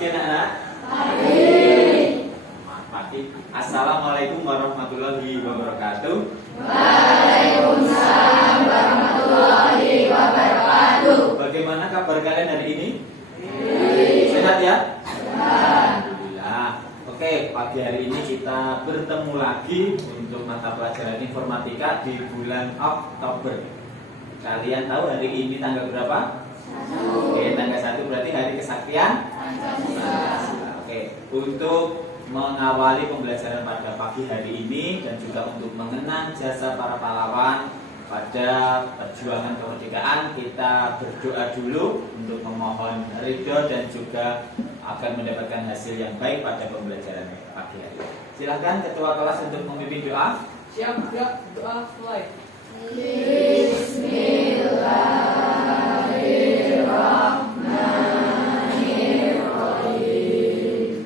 pagi anak-anak. Pagi. Selamat pagi. Assalamualaikum warahmatullahi wabarakatuh. Waalaikumsalam warahmatullahi wabarakatuh. Bagaimana kabar kalian hari ini? Sehat ya? Alhamdulillah. Oke, pagi hari ini kita bertemu lagi untuk mata pelajaran informatika di bulan Oktober. Kalian tahu hari ini tanggal berapa? Oke, tanggal 1 berarti hari kesaktian Pancasila. Oke, untuk mengawali pembelajaran pada pagi hari ini dan juga untuk mengenang jasa para pahlawan pada perjuangan kemerdekaan, kita berdoa dulu untuk memohon ridho dan juga akan mendapatkan hasil yang baik pada pembelajaran pagi hari ini. Silakan ketua kelas untuk memimpin doa. Siap, ya, doa mulai. Bismillahirrahmanirrahim.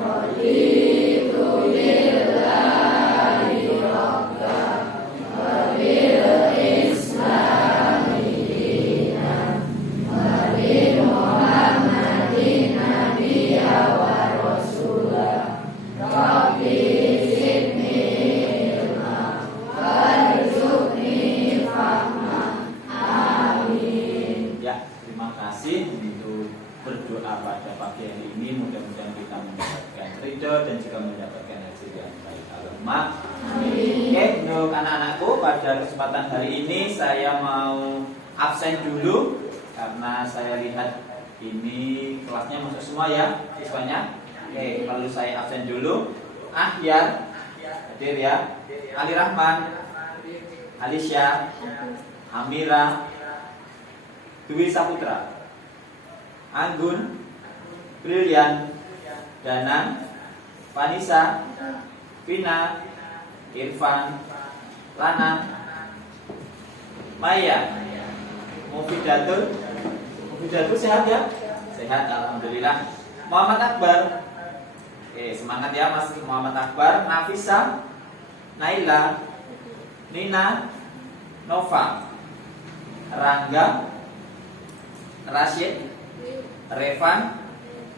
Raditu billahi rabban wa bil islami dinan wa bi Muhammadin nabiyya wa rasulah. Rabbi zidni ilma warzuqni fahma. Amin. Ya, terima kasih untuk berdoa pada pagi hari ini. Mudah-mudahan kita mendapatkan ridho dan juga mendapatkan hasil yang baik. Allahumma amin. Oke, untuk anak-anakku pada kesempatan hari ini saya mau absen dulu karena saya lihat ini kelasnya masuk semua ya siswanya. Oke, lalu saya absen dulu. Ahyar hadir ya. Ali Rahman, Alisya, Amira, Dwi Saputra, Anggun, Brilian, Danang, Vanessa, Vina, Irfan, Lana, Maya, Mufidatul sehat ya? Sehat, alhamdulillah. Muhammad Akbar, semangat ya Mas Muhammad Akbar. Nafisa, Naila, Nina, Nova, Rangga, Rashid, Revan,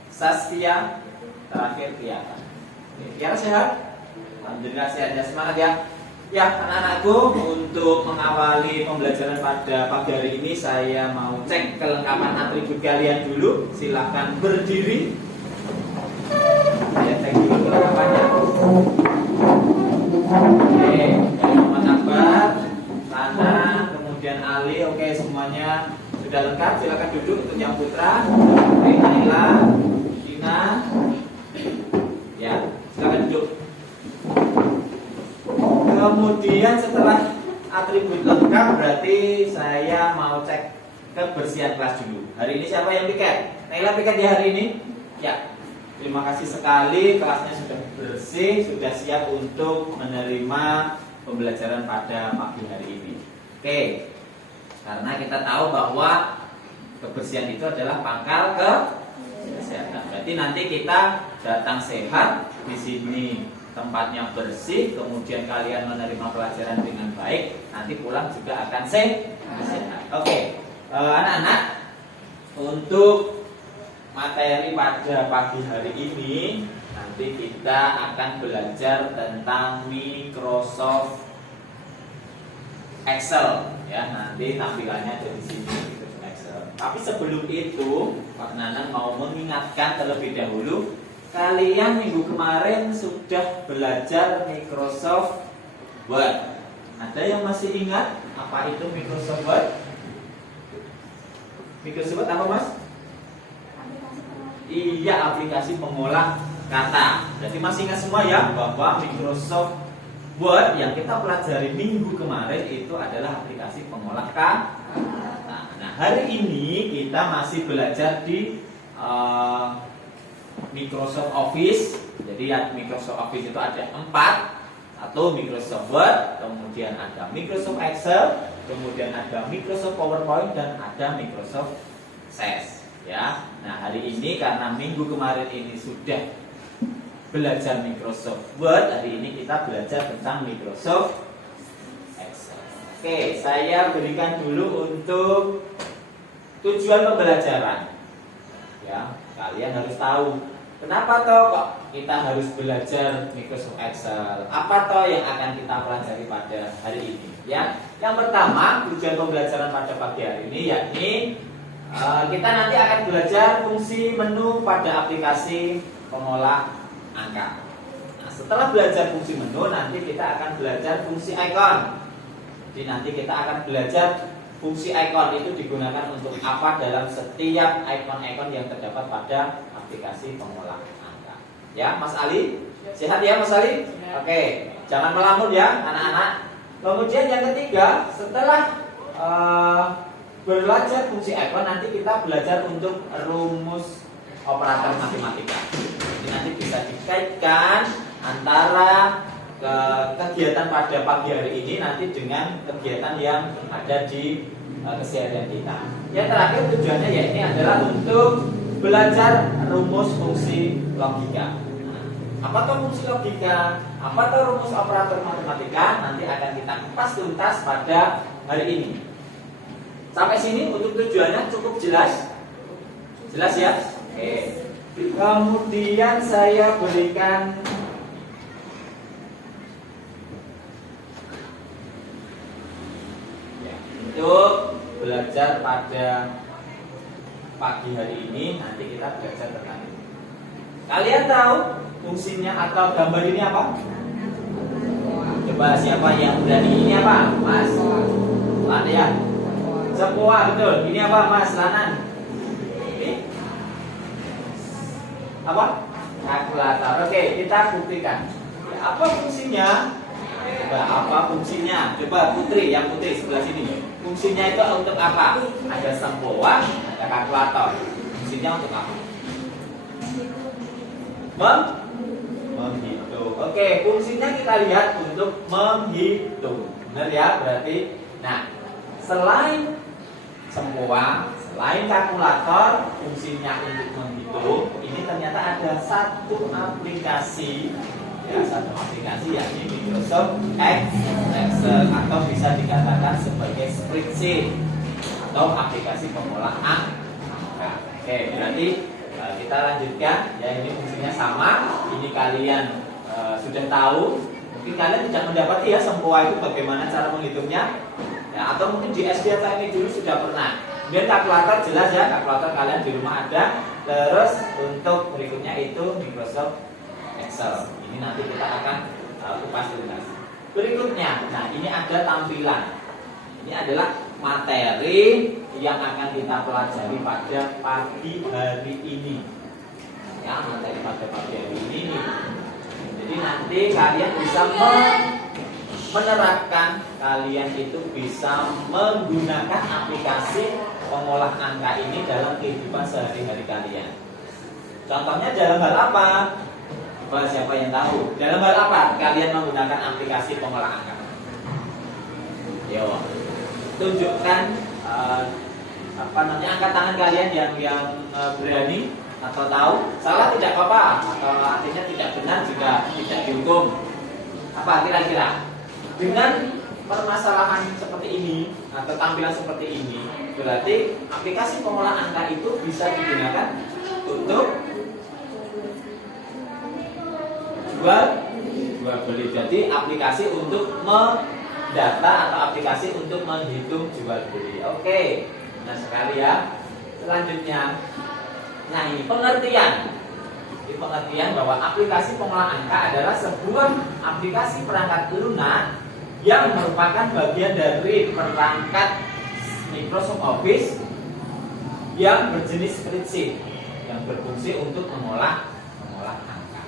Saskia, terakhir Tiara. Tiara sehat? Alhamdulillah sehat ya, semangat ya. Ya anak-anakku, untuk mengawali pembelajaran pada pagi hari ini saya mau cek kelengkapan atribut kalian dulu. Silahkan berdiri. Saya cek dulu kelengkapannya. Oke, Muhammad Akbar, Lana, kemudian Ali, oke semuanya sudah lengkap. Silakan duduk untuk yang putra. Naila, Dina, ya silakan duduk. Kemudian setelah atribut lengkap berarti saya mau cek kebersihan kelas dulu. Hari ini siapa yang piket? Naila piket ya hari ini? Ya. Terima kasih sekali, kelasnya sudah bersih, sudah siap untuk menerima pembelajaran pada pagi hari ini. Oke. Karena kita tahu bahwa kebersihan itu adalah pangkal kesehatan. Berarti nanti kita datang sehat, di sini tempatnya bersih, kemudian kalian menerima pelajaran dengan baik, nanti pulang juga akan sehat. Oke, anak-anak, untuk materi pada pagi hari ini nanti kita akan belajar tentang Microsoft Excel ya, nanti tampilannya ada di sini Microsoft Excel. Tapi sebelum itu Pak Nanang mau mengingatkan terlebih dahulu, kalian minggu kemarin sudah belajar Microsoft Word. Ada yang masih ingat apa itu Microsoft Word? Microsoft Word apa Mas? Iya, aplikasi pengolah kata. Jadi masih ingat semua ya bahwa Microsoft Word yang kita pelajari minggu kemarin itu adalah aplikasi pengolah kata. Nah, hari ini kita masih belajar di Microsoft Office. Jadi Microsoft Office itu ada 4. Satu Microsoft Word, kemudian ada Microsoft Excel, kemudian ada Microsoft PowerPoint dan ada Microsoft CS. Ya, nah hari ini karena minggu kemarin ini sudah belajar Microsoft Word, hari ini kita belajar tentang Microsoft Excel. Oke, saya berikan dulu untuk tujuan pembelajaran. Ya, kalian harus tahu kenapa toh kok kita harus belajar Microsoft Excel. Apa toh yang akan kita pelajari pada hari ini? Ya, yang pertama tujuan pembelajaran pada pagi hari ini yakni kita nanti akan belajar fungsi menu pada aplikasi pengolah angka. Nah, setelah belajar fungsi menu, nanti kita akan belajar fungsi icon. Jadi nanti kita akan belajar fungsi icon itu digunakan untuk apa dalam setiap icon-icon yang terdapat pada aplikasi pengolah angka. Ya, Mas Ali, sehat ya Mas Ali? Oke, jangan melamun ya anak-anak. Kemudian yang ketiga, setelah belajar fungsi icon, nanti kita belajar untuk rumus operator matematika. Ini nanti bisa dikaitkan antara kegiatan pada pagi hari ini nanti dengan kegiatan yang ada di keseharian kita. Yang terakhir tujuannya ya ini adalah untuk belajar rumus fungsi logika. Apa tuh fungsi logika? Apa tuh rumus operator matematika? Nanti akan kita kupas tuntas pada hari ini. Sampai sini untuk tujuannya cukup jelas? Jelas ya? Oke. Kemudian saya berikan untuk belajar pada pagi hari ini. Nanti kita belajar tentang ini. Kalian tahu fungsinya atau gambar ini apa? Coba siapa yang berani? Ini apa? Mas Lan ya? Semua betul. Ini apa Mas Lanan? Ini apa? Kalkulator. Oke, kita buktikan. Ya, apa fungsinya? Coba apa fungsinya? Coba Putri, yang Putri sebelah sini. Fungsinya itu untuk apa? Ada sempoa, ada kalkulator. Fungsinya untuk apa? Menghitung. Oke, fungsinya kita lihat untuk menghitung. Benar ya? Berarti, nah, selain sempoa, selain kalkulator, fungsinya untuk menghitung. Ini ternyata ada satu aplikasi. Ya, satu aplikasi yakni Microsoft Excel atau bisa dikatakan sebagai spreadsheet atau aplikasi pengolah angka. Oke, berarti kita lanjutkan ya, ini fungsinya sama. Ini kalian sudah tahu. Mungkin kalian tidak mendapati ya sempoa itu bagaimana cara menghitungnya. Ya, atau mungkin di SD atau ini dulu sudah pernah. Kemudian kalkulator jelas ya, kalkulator kalian di rumah ada. Terus untuk berikutnya itu Microsoft Excel. Ini nanti kita akan kupas tuntas. Berikutnya, nah ini ada tampilan. Ini adalah materi yang akan kita pelajari pada pagi hari ini. Ya, materi pada pagi hari ini. Jadi nanti kalian bisa menerapkan, kalian itu bisa menggunakan aplikasi pengolah angka ini dalam kehidupan sehari-hari kalian. Contohnya dalam hal apa? Siapa yang tahu? Dalam hal apa kalian menggunakan aplikasi pengolah angka? Yo, tunjukkan angkat tangan kalian yang berani atau tahu. Salah tidak apa-apa, atau artinya tidak benar juga tidak dihukum. Apa kira-kira? Dengan permasalahan seperti ini atau tampilan seperti ini, berarti aplikasi pengolah angka itu bisa digunakan untuk jual beli. Jadi aplikasi untuk mendata atau aplikasi untuk menghitung jual beli. Oke, nah sekali ya. Selanjutnya, nah ini pengertian. Ini pengertian bahwa aplikasi pengolah angka adalah sebuah aplikasi perangkat lunak yang merupakan bagian dari perangkat Microsoft Office yang berjenis spreadsheet yang berfungsi untuk mengolah angka.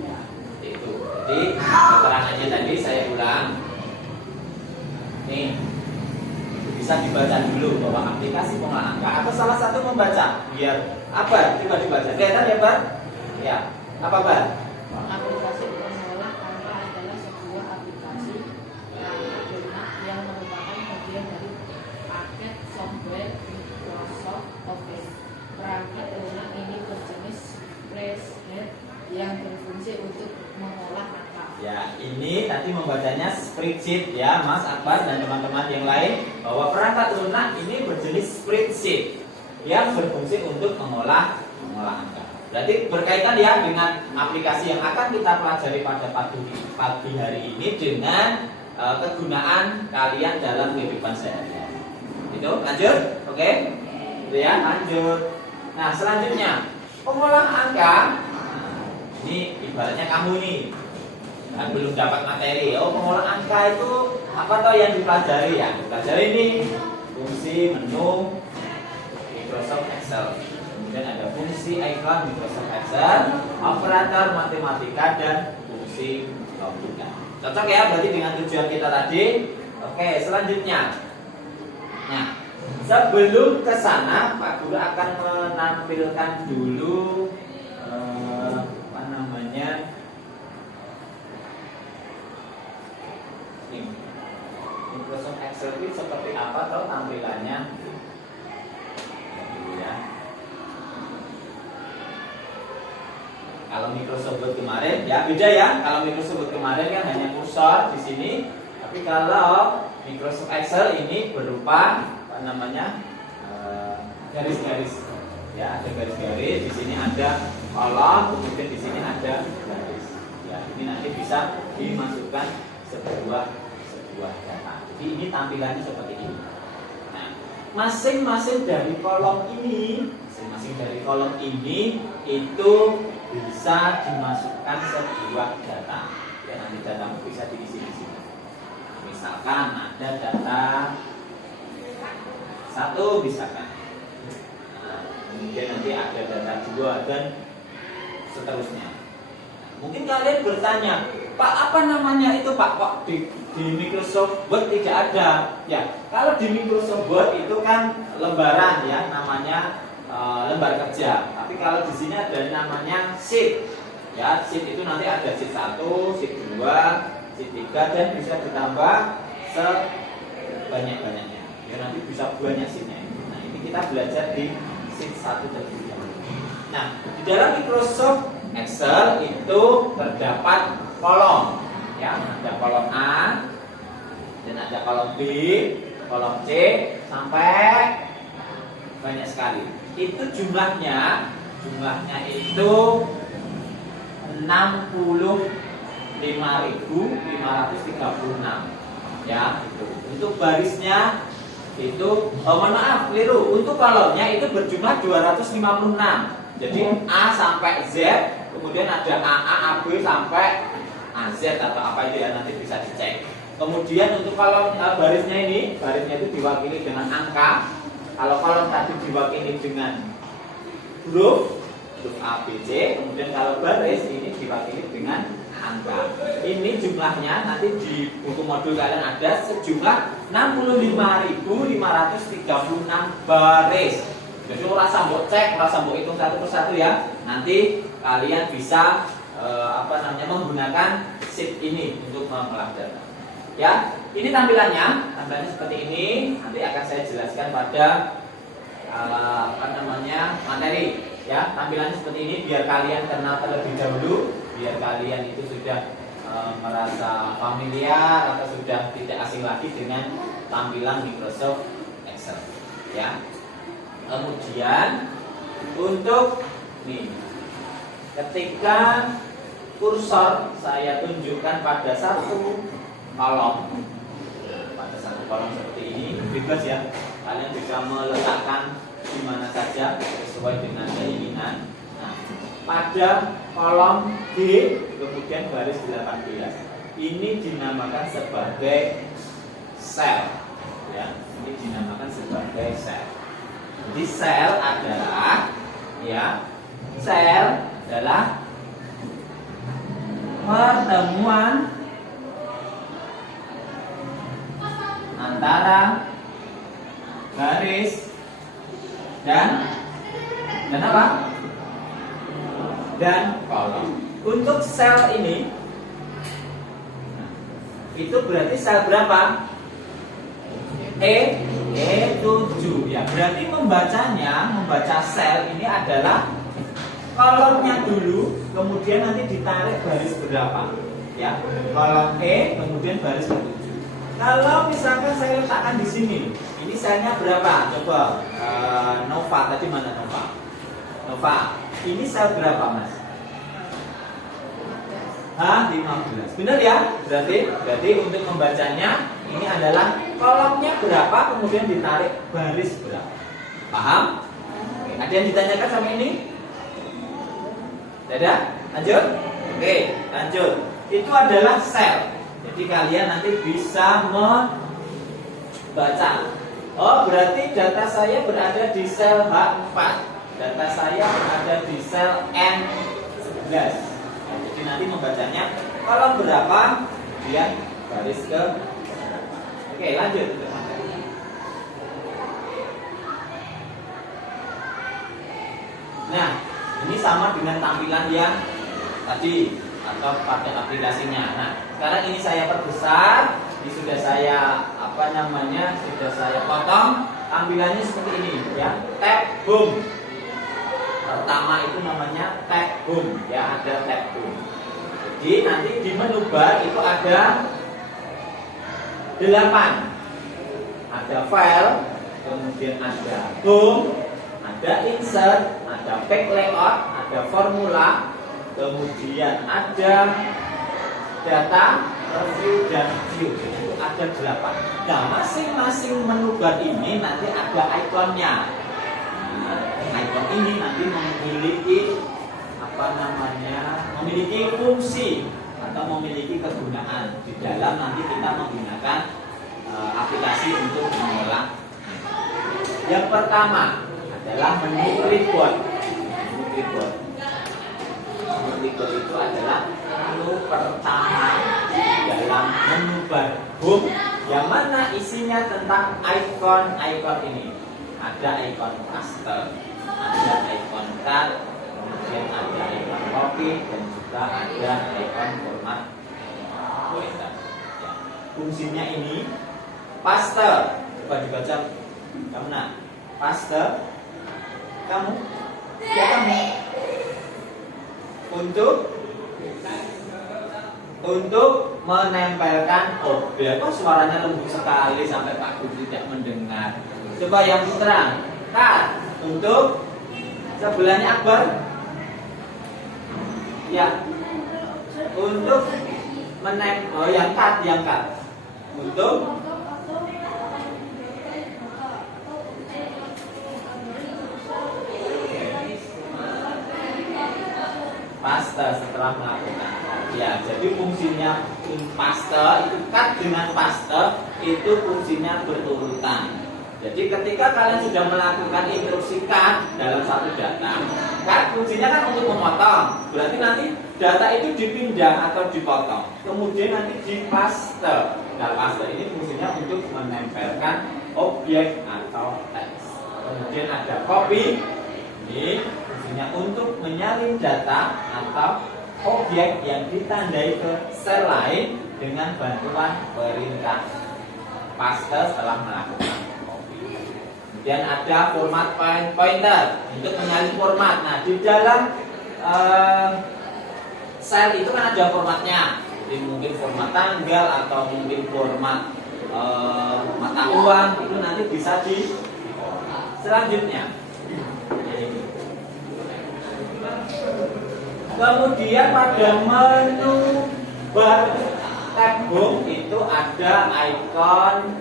Ya, itu. Jadi keterangannya tadi saya ulang. Nih, bisa dibaca dulu bahwa aplikasi pengolah angka atau salah satu membaca biar apa? Coba dibaca. Kelihatan ya, Bar? Ya. Apa, Bar? Aplikasi pengolah angka adalah sebuah aplikasi yang merupakan bagian dari paket software Microsoft Office. Perangkat lunak ini berjenis spreadsheet yang berfungsi untuk mengolah angka. Ya, ini tadi membacanya spreadsheet ya, Mas Akbar dan teman-teman yang lain, bahwa perangkat lunak ini berjenis spreadsheet yang berfungsi untuk mengolah angka. Berarti berkaitan ya dengan aplikasi yang akan kita pelajari pada pagi hari ini dengan kegunaan kalian dalam kehidupan sehari-hari. Itu lanjut, oke? Itu ya, lanjut. Nah selanjutnya pengolah angka. Ini ibaratnya kamu nih kan belum dapat materi. Oh pengolah angka itu apa toh yang dipelajari ya? Dipelajari ini fungsi menu Microsoft Excel. Kemudian ada fungsi icon Microsoft Excel, operator matematika dan fungsi logika. Cocok ya berarti dengan tujuan kita tadi. Oke, selanjutnya. Nah, sebelum ke sana Pak Guru akan menampilkan dulu apa namanya? Ini. Microsoft Excel itu seperti apa toh tampilannya? Ya. Kalau Microsoft Word kemarin ya beda ya. Kalau Microsoft Word kemarin kan hanya kursor di sini. Tapi kalau Microsoft Excel ini berupa apa namanya garis-garis. Ya ada garis-garis. Di sini ada kolom, kemudian di sini ada garis. Ya ini nanti bisa dimasukkan sebuah data. Jadi ini tampilannya seperti ini. Nah, masing-masing dari kolom ini itu bisa dimasukkan sebuah data. Ya nanti data bisa diisi di sini. Misalkan ada data 1 misalkan. Nah, kemudian nanti ada data 2 dan seterusnya. Mungkin kalian bertanya, Pak apa namanya itu Pak? Kok di Microsoft Word tidak ada? Ya, kalau di Microsoft Word itu kan lembaran ya, namanya lembar kerja. Tapi kalau di sini ada namanya sheet. Ya, sheet itu nanti ada sheet 1, sheet 2, sheet 3 dan bisa ditambah sebanyak-banyaknya. Ya, nanti bisa banyak sheetnya. Nah, ini kita belajar di sheet 1 dan 3. Nah, di dalam Microsoft Excel itu terdapat kolom. Ya, ada kolom A dan ada kolom B, kolom C sampai banyak sekali. Itu jumlahnya itu 65.536 ya itu. Untuk barisnya itu mohon maaf keliru, untuk kolomnya itu berjumlah 256. Jadi A sampai Z, kemudian ada AA, AB sampai AZ atau apa itu ya, nanti bisa dicek. Kemudian untuk kolom barisnya itu diwakili dengan angka. Kalau kolom tadi diwakili dengan huruf A, B, C, kemudian kalau baris ini diwakili dengan angka. Ini jumlahnya nanti di buku modul kalian ada sejumlah 65.536 baris. Jadi rasa mbok cek, rasa mbok hitung satu persatu ya. Nanti kalian bisa menggunakan sheet ini untuk mengolah data. Ya, ini tampilannya seperti ini. Nanti akan saya jelaskan pada materi. Ya, tampilannya seperti ini biar kalian kenal terlebih dahulu, biar kalian itu sudah merasa familiar atau sudah tidak asing lagi dengan tampilan Microsoft Excel. Ya. Kemudian untuk ketika kursor saya tunjukkan pada satu kolom seperti ini, bebas ya, kalian bisa meletakkan di mana saja sesuai dengan keinginan. Nah, pada kolom D kemudian baris 18 ini dinamakan sebagai sel ya, ini dinamakan sebagai sel. Jadi sel adalah pertemuan antara garis dan apa? Dan kolom. Untuk sel ini itu berarti sel berapa? E7 ya. Berarti membaca sel ini adalah kolomnya dulu, kemudian nanti ditarik baris berapa? Ya, kolom E kemudian baris ke-7. Kalau misalkan saya letakkan di sini, ini selnya berapa? Coba Nova, tadi mana Nova? Nova, ini sel berapa Mas? Hah, 15. Benar ya? Berarti untuk membacanya ini adalah kolomnya berapa kemudian ditarik baris berapa. Paham? Oke, ada yang ditanyakan sama ini? Tidak? Lanjut? Oke, lanjut. Itu adalah sel. Jadi kalian nanti bisa membaca. Oh, berarti data saya berada di sel H4. Data saya berada di sel N11. Jadi nanti membacanya kolom berapa kemudian baris ke. Oke, lanjut. Nah, ini sama dengan tampilan yang tadi atau pada aplikasinya. Nah, sekarang ini saya perbesar, ini sudah saya sudah saya potong. Tampilannya seperti ini ya. Tab home. Pertama itu namanya tab home ya, ada tab home. Jadi nanti di menu bar itu ada 8. Ada file, kemudian ada home, ada insert, ada back layout, ada formula, kemudian ada data, review, dan view. Itu ada 8. Nah, masing-masing menu bar ini nanti ada ikonnya. Nah, ikon ini nanti memiliki memiliki fungsi atau memiliki kegunaan. Di dalam nanti kita menggunakan aplikasi untuk mengolah. Yang pertama adalah menu report. Menu report. Menu report itu adalah menu pertama dalam menu bar home yang mana isinya tentang ikon-ikon ini. Ada ikon master, ada ikon card, kemudian ada ikon copy, dan juga ada ikon format pointer. Ya. Fungsinya ini paste. Coba dibaca kamu nak. Paste. Kamu. Ya kamu. Untuk menempelkan objek. Kok suaranya lembut sekali sampai Pak Guru tidak mendengar. Coba yang terang. Cut. Untuk sebelahnya Akbar. Ya. Untuk menempel yang cut. Untuk paste setelah melakukan. Ya, jadi fungsinya paste itu cut dengan paste itu fungsinya berurutan. Jadi ketika kalian sudah melakukan instruksi cut dalam satu data, cut fungsinya kan untuk memotong. Berarti nanti data itu dipindah atau dipotong. Kemudian nanti dipaste. Nah, paste ini fungsinya untuk menempelkan objek atau teks. Kemudian ada copy. Ini fungsinya untuk menyalin data atau objek yang ditandai ke sel lain dengan bantuan perintah paste setelah melakukan copy. Kemudian ada format pointer untuk menyalin format. Nah, di dalam sel itu kan ada formatnya. Jadi mungkin format tanggal atau mungkin format mata uang, itu nanti bisa di selanjutnya. Kemudian pada menu bar tab home itu ada ikon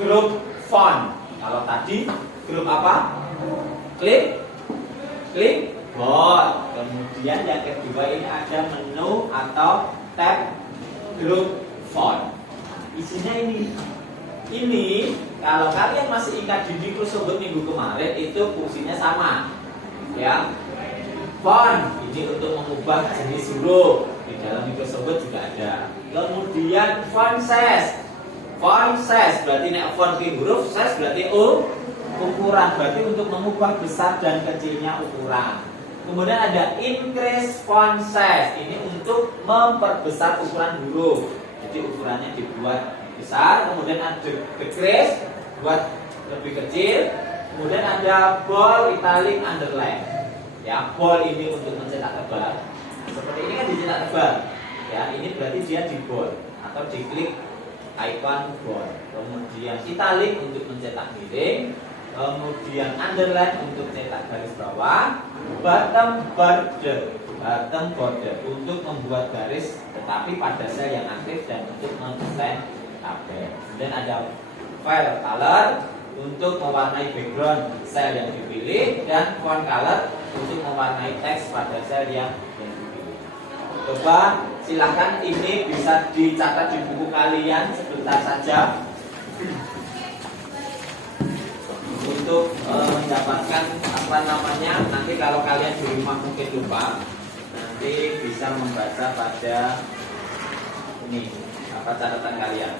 grup font. Kalau tadi grup apa? Clipboard. Kemudian yang kedua ini ada menu atau tab grup font. Isinya ini. Ini kalau kalian masih ingat di Microsoft minggu kemarin itu fungsinya sama. Ya. Font ini untuk mengubah jenis huruf. Di dalam Microsoft juga ada. Kemudian font size. Font size berarti nek font ki huruf, size berarti ukuran, berarti untuk mengubah besar dan kecilnya ukuran. Kemudian ada increase font size. Ini untuk memperbesar ukuran huruf. Jadi ukurannya dibuat besar. Kemudian ada decrease buat lebih kecil. Kemudian ada bold, italic, underline. Ya, bold ini untuk mencetak tebal. Seperti ini kan dicetak tebal. Ya, ini berarti dia di bold atau diklik icon bold, kemudian italic untuk mencetak miring, kemudian underline untuk cetak garis bawah, bottom border untuk membuat garis tetapi pada sel yang aktif dan untuk mendesain tabel. Kemudian ada fill color untuk mewarnai background sel yang dipilih, dan font color untuk mewarnai teks pada sel yang dipilih. Coba silahkan ini bisa dicatat di buku kalian sebentar saja untuk mendapatkan nanti kalau kalian di rumah mungkin lupa, nanti bisa membaca pada ini catatan kalian.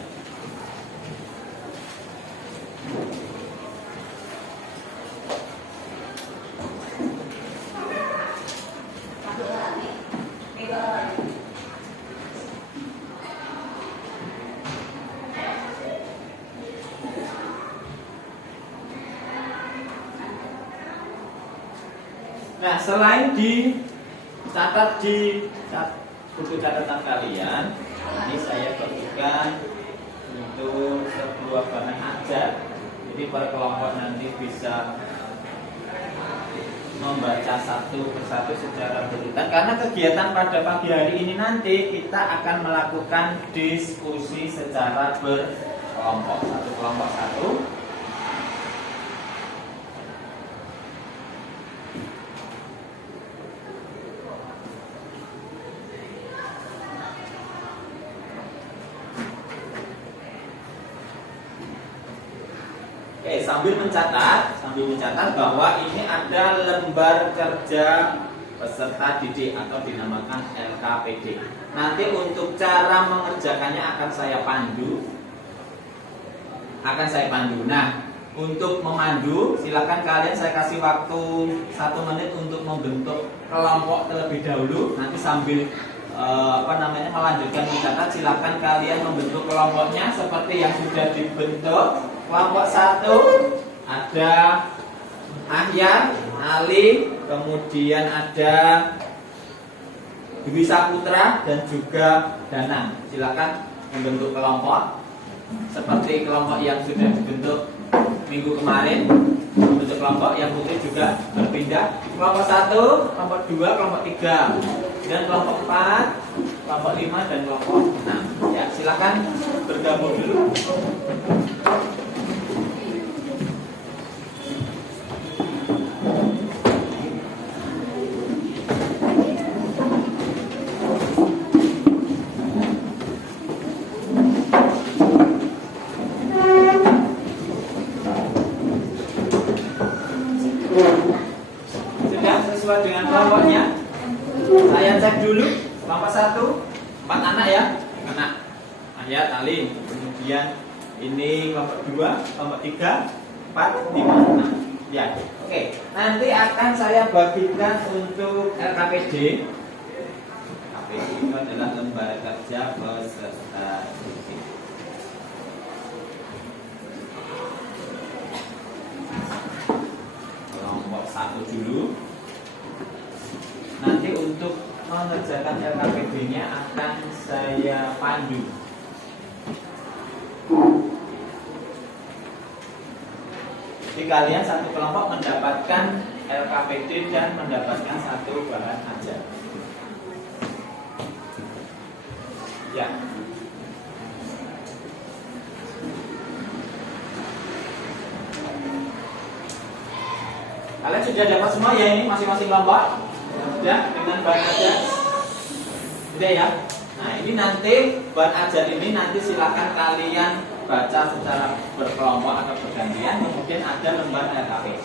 Nah, selain dicatat di buku catatan kalian, ini saya bagikan untuk sebuah bahan ajar. Jadi per kelompok nanti bisa membaca satu persatu secara berurutan. Karena kegiatan pada pagi hari ini nanti kita akan melakukan diskusi secara berkelompok, satu kelompok satu. Oke, sambil mencatat bahwa ini ada lembar kerja peserta didik atau dinamakan LKPD. Nanti untuk cara mengerjakannya akan saya pandu. Nah, untuk memandu, silakan kalian saya kasih waktu 1 menit untuk membentuk kelompok terlebih dahulu. Nanti sambil melanjutkan mencatat, silakan kalian membentuk kelompoknya seperti yang sudah dibentuk. Kelompok 1 ada Ahyar, Ali, kemudian ada Dwi Saputra dan juga Danang. Silakan membentuk kelompok seperti kelompok yang sudah dibentuk minggu kemarin. Membentuk kelompok yang mungkin juga berpindah. Kelompok 1, kelompok 2, kelompok 3, dan kelompok 4, kelompok 5 dan kelompok 6. Ya, silakan bergabung dulu. Sesuai dengan kelompoknya, saya cek dulu. Kelompok 1, 4 anak ya, anak Ayat, Ali. Kemudian ini kelompok 2, kelompok 3, 4, 5, 6. Ya, oke. Nanti akan saya bagikan untuk LKPD. LKPD itu adalah lembar kerja peserta didik. Kelompok 1 dulu. Nanti untuk mengerjakan LKPD-nya akan saya pandu. Jadi kalian satu kelompok mendapatkan LKPD dan mendapatkan satu bahan ajar. Ya. Kalian sudah dapat semua ya ini masing-masing kelompok? Ya, dengan bahan ajar. Sudah ya. Nah, ini nanti bahan ajar ini nanti silakan kalian baca secara berkelompok atau bergantian. Kemudian ada lembar LKPD.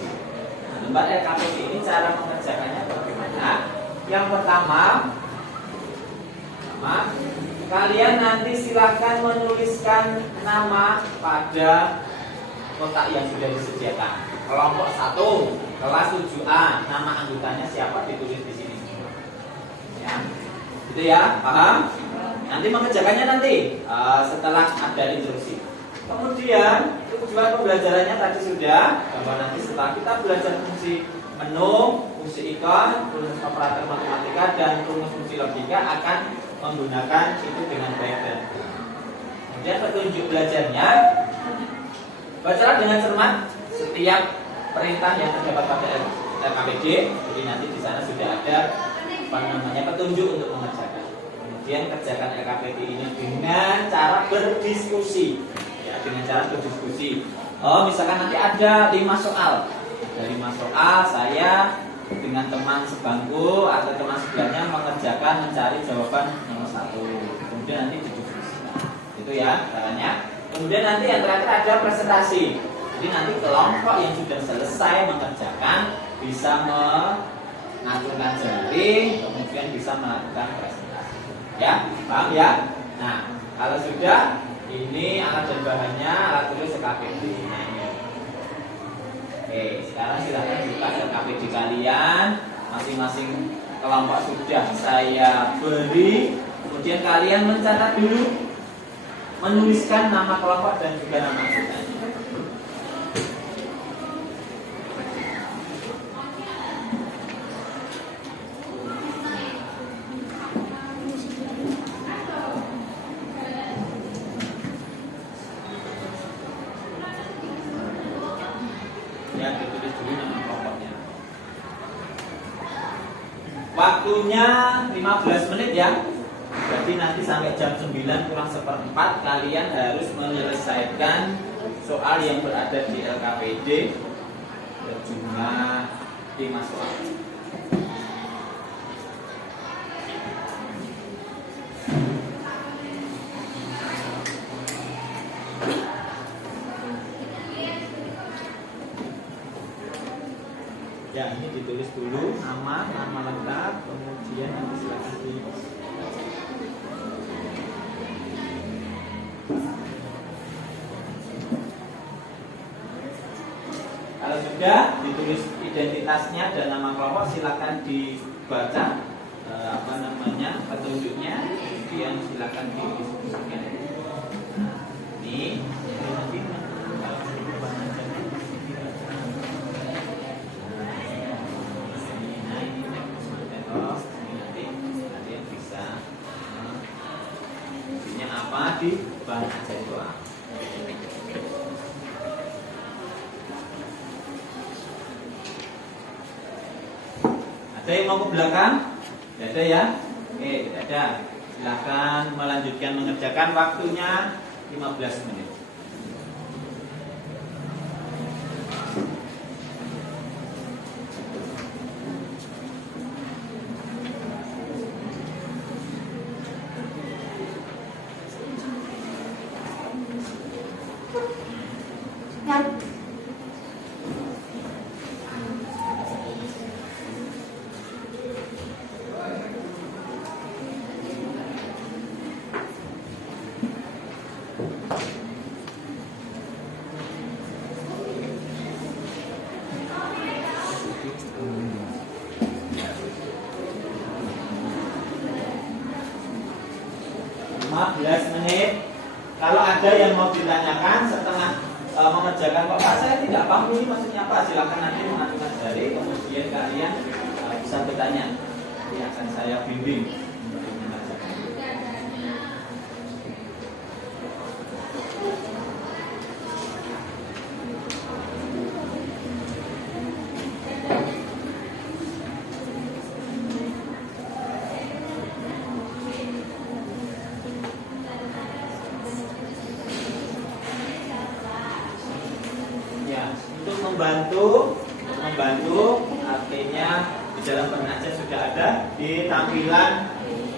Nah, lembar LKPD ini cara mengerjakannya bagaimana? Yang pertama, kalian nanti silakan menuliskan nama pada kotak yang sudah disediakan. Kelompok 1, kelas 7A, nama anggotanya siapa ditulis di sini. Ya, gitu ya, paham? Nanti mengerjakannya nanti setelah ada instruksi. Kemudian tujuan pembelajarannya tadi sudah, bahwa nanti setelah kita belajar fungsi menu, fungsi ikon, rumus operator matematika dan rumus fungsi logika akan menggunakan itu dengan baik dan Kemudian petunjuk belajarnya, bacalah dengan cermat setiap perintah yang terdapat pada LKPD. Jadi nanti di sana sudah ada petunjuk untuk mengerjakan. Kemudian kerjakan LKPD ini dengan cara berdiskusi. Ya, dengan cara berdiskusi. Oh, misalkan nanti ada 5 soal. Dari 5 soal saya dengan teman sebangku atau teman sebelahnya mengerjakan mencari jawaban nomor 1. Kemudian nanti didiskusikan. Itu ya caranya. Kemudian nanti yang terakhir ada presentasi. Jadi nanti kelompok yang sudah selesai mengerjakan bisa mengacungkan jari, kemudian bisa melakukan presentasi. Ya, paham ya? Nah, kalau sudah, ini alat dan bahannya, alat tulis LKPD. Nah, ini. Oke, sekarang silakan buka LKPD kalian. Masing-masing kelompok sudah saya beri. Kemudian kalian mencatat dulu, menuliskan nama kelompok dan juga nama anggotanya. Ya, ditulis dulu nama kelompoknya. Waktunya 15 menit ya. Berarti nanti sampai jam 9 kurang seperempat kalian harus menyelesaikan soal yang berada di LKPD berjumlah 5 soal. Ya, ini ditulis dulu nama lengkap, kemudian nanti silakan di kalau sudah ditulis identitasnya dan nama kelompok, silakan dibaca petunjuknya, kemudian silakan didiskusikan. Nah, ini nanti di bahan aja doang. Ada yang mau ke belakang? Tidak ada ya? Oke, tidak ada. Silakan melanjutkan mengerjakan, waktunya 15 menit. Menit. Kalau ada yang mau ditanyakan setelah mengerjakan, kok Pak saya tidak paham ini maksudnya apa, silakan nanti mengacungkan jari, kemudian kalian bisa bertanya. Nanti akan saya bimbing untuk mengerjakan. Membantu artinya di dalam pengajian sudah ada di tampilan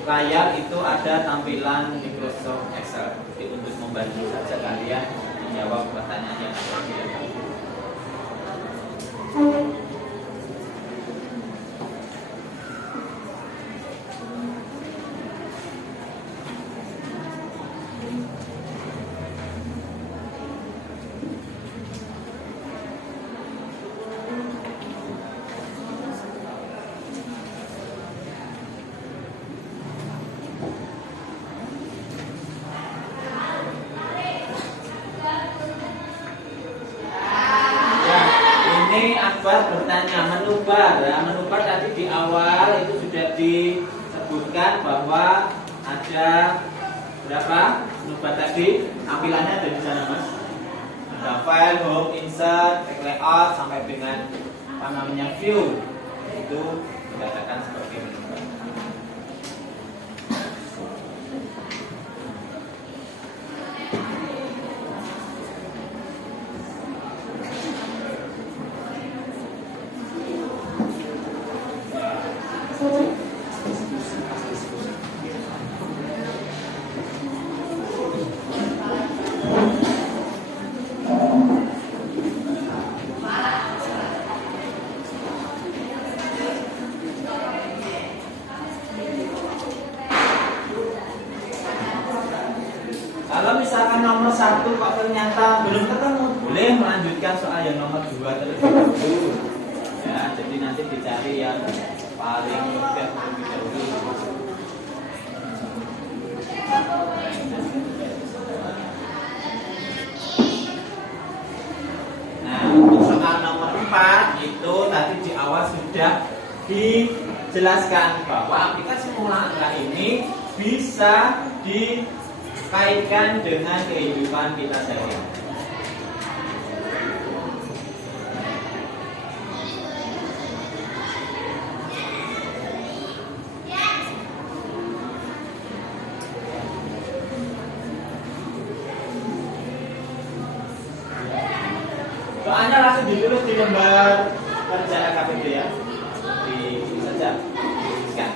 layar itu ada tampilan Microsoft Excel. Jadi untuk membantu saja kalian menjawab pertanyaan yang ada di dalam. Akbar bertanya, menubar tadi di awal itu sudah disebutkan bahwa ada Berapa? Nubat tadi tampilannya ada di sana mas. Ada file, home, insert, take layout sampai dengan apa namanya view itu dikatakan sebagai menubat. Kalau misalkan nomor 1 kok ternyata belum ketemu, boleh melanjutkan soal yang nomor 2 terlebih dahulu. Ya, jadi nanti dicari yang paling mudah terlebih dahulu. Nah, untuk soal nomor 4 itu tadi di awal sudah dijelaskan bahwa aplikasi pengulangan angka ini bisa dikaitkan dengan kehidupan kita sehari-hari. Soalnya langsung ditulis di lembar kerja KPD ya, di sini saja. Tuliskan.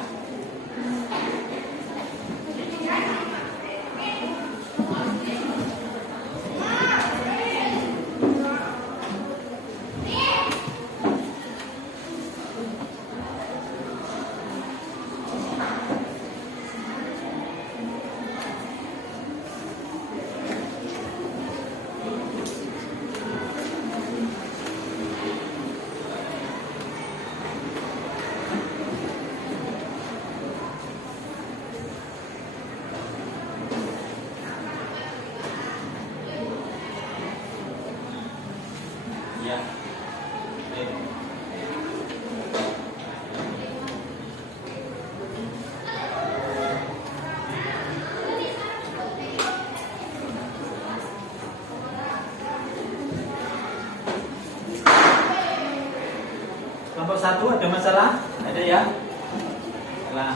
Ya. Kelompok 1 ada masalah? Ada ya? Salah.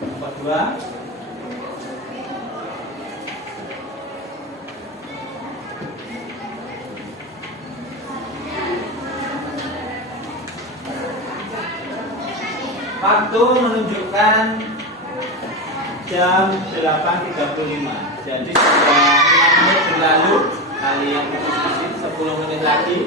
Kelompok 2. Waktu menunjukkan jam 8.35. Jadi sudah 5 menit berlalu. Kalian diskusi 10 menit lagi.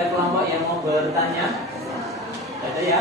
Ada kelompok yang mau bertanya? Ada ya?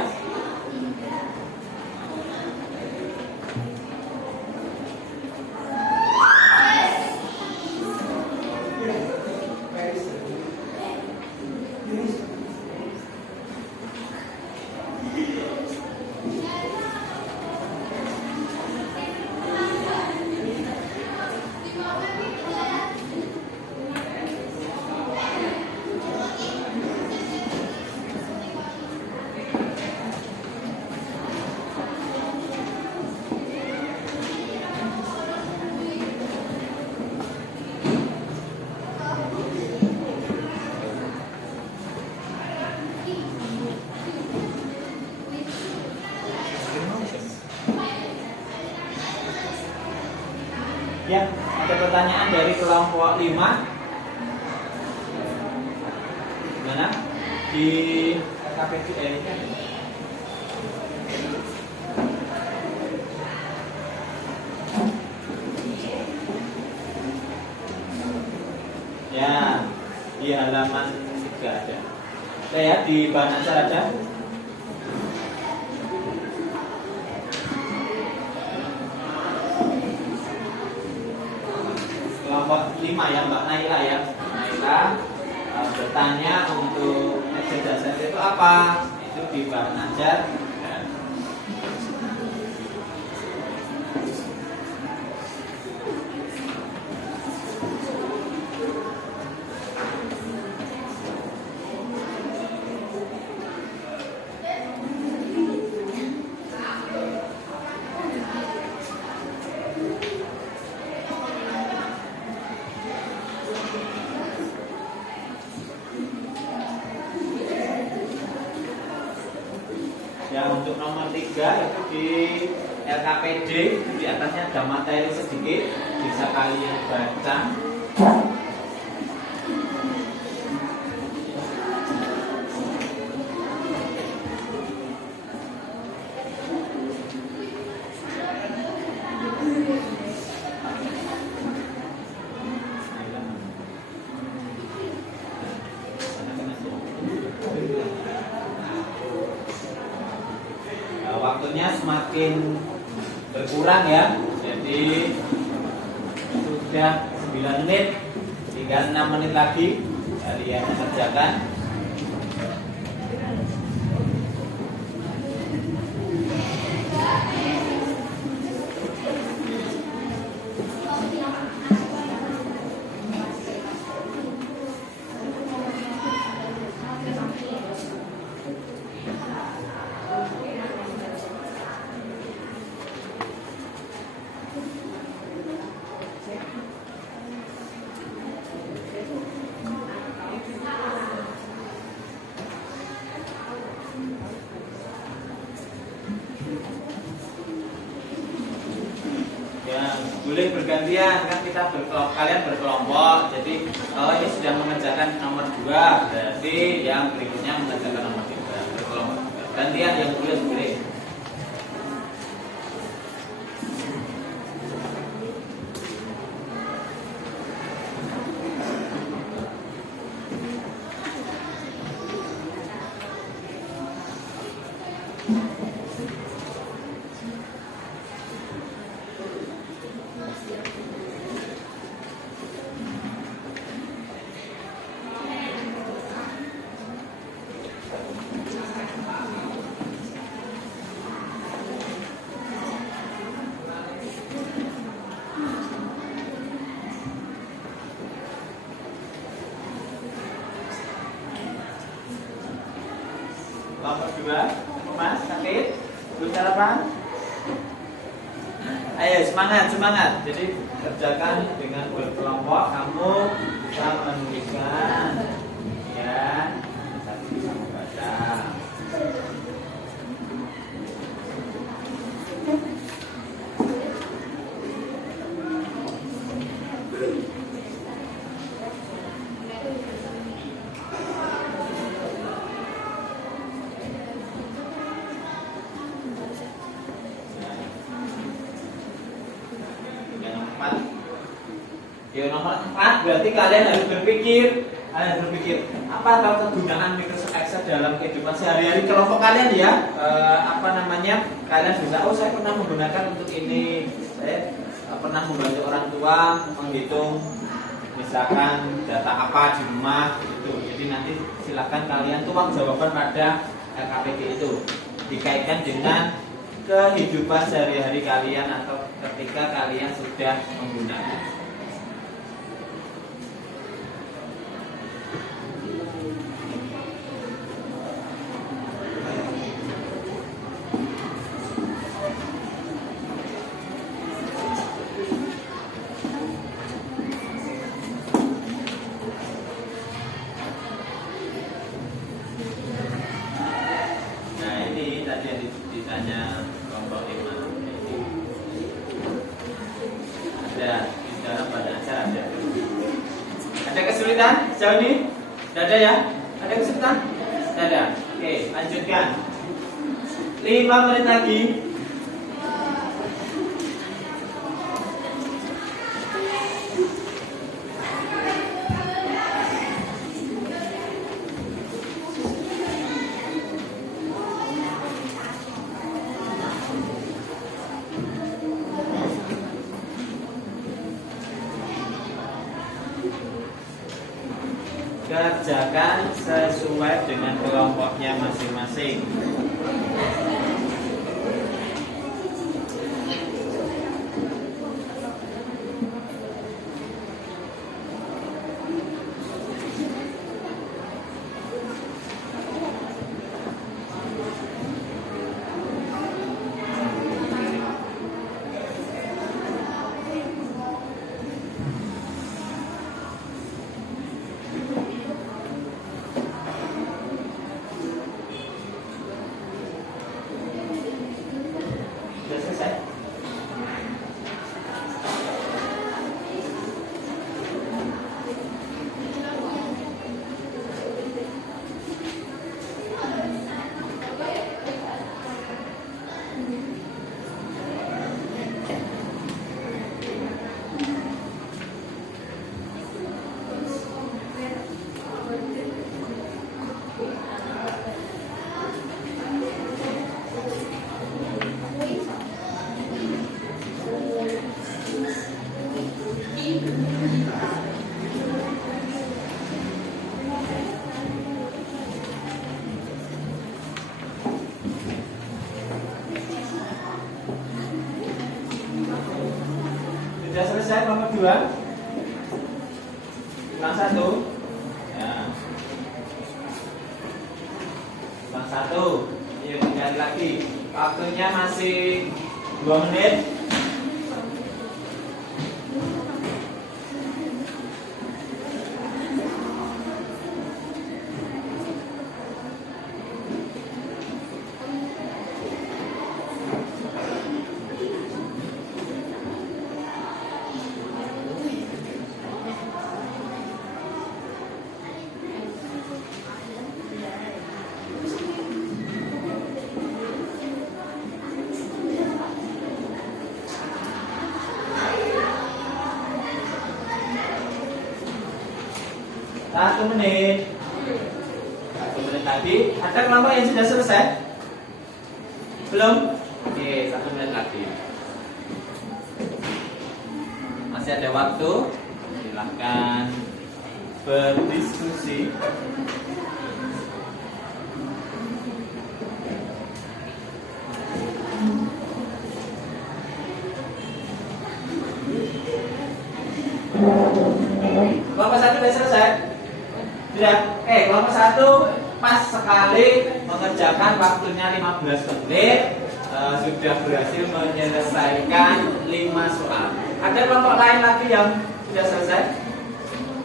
Ya, ada pertanyaan dari kelompok 5. Gimana? Di KPD ini kan? halaman 3 ada. Ada ya, di bahan ajar ada. Kelompok 5 ya Mbak Naila ya. Naila bertanya untuk metode dasar itu apa? Itu di bahan ajar. Yang untuk nomor 3 itu di LKPD, itu di atasnya ada materi sedikit, bisa kalian baca. Waktunya semakin berkurang ya. Jadi sudah 9 menit, tinggal 6 menit lagi kalian mengerjakan. Boleh bergantian kan, kita kalian berkelompok. Jadi kalau ini sudah mengerjakan nomor 2, berarti yang berikutnya mengerjakan nomor 3. Berkelompok gantian, yang boleh. Nomor 2, Mas, sakit? Belum sarapan? Ayo semangat. Jadi kerjakan dengan berkelompok. Kamu bisa menuliskan, ya. Tapi bisa membaca. Yang nomor 4 berarti kalian harus berpikir apa kegunaan Microsoft Excel dalam kehidupan sehari-hari kelompok kalian ya. Kalian bisa, saya pernah menggunakan untuk ini, saya pernah membantu orang tua menghitung misalkan data apa di rumah itu. Jadi nanti silakan kalian tuang jawaban pada LKPD itu, dikaitkan dengan kehidupan sehari-hari kalian atau ketika kalian sudah menggunakan. Tadi yang ditanya kelompok 5 ada di dalam pada acara ada kesulitan sejauh ini? Tidak ada ya? Ada kesulitan? Tidak ada. Oke, lanjutkan 5 menit lagi. Kerjakan sesuai dengan kelompoknya masing-masing. Sudah selesai? Sudah selesai nomor 2? Kurang 1? Ya. Kurang 1. Yuk, sekali lagi. Waktunya masih 2 menit. Satu menit. 1 menit lagi. Ada kelompok yang sudah selesai? Belum? Oke, 1 menit lagi. Masih ada waktu. Silahkan berdiskusi. Kelompok 1 sudah selesai? Sudah? Kelompok 1 pas sekali mengerjakan waktunya 15 menit, sudah berhasil menyelesaikan 5 soal. Ada kelompok lain lagi yang sudah selesai?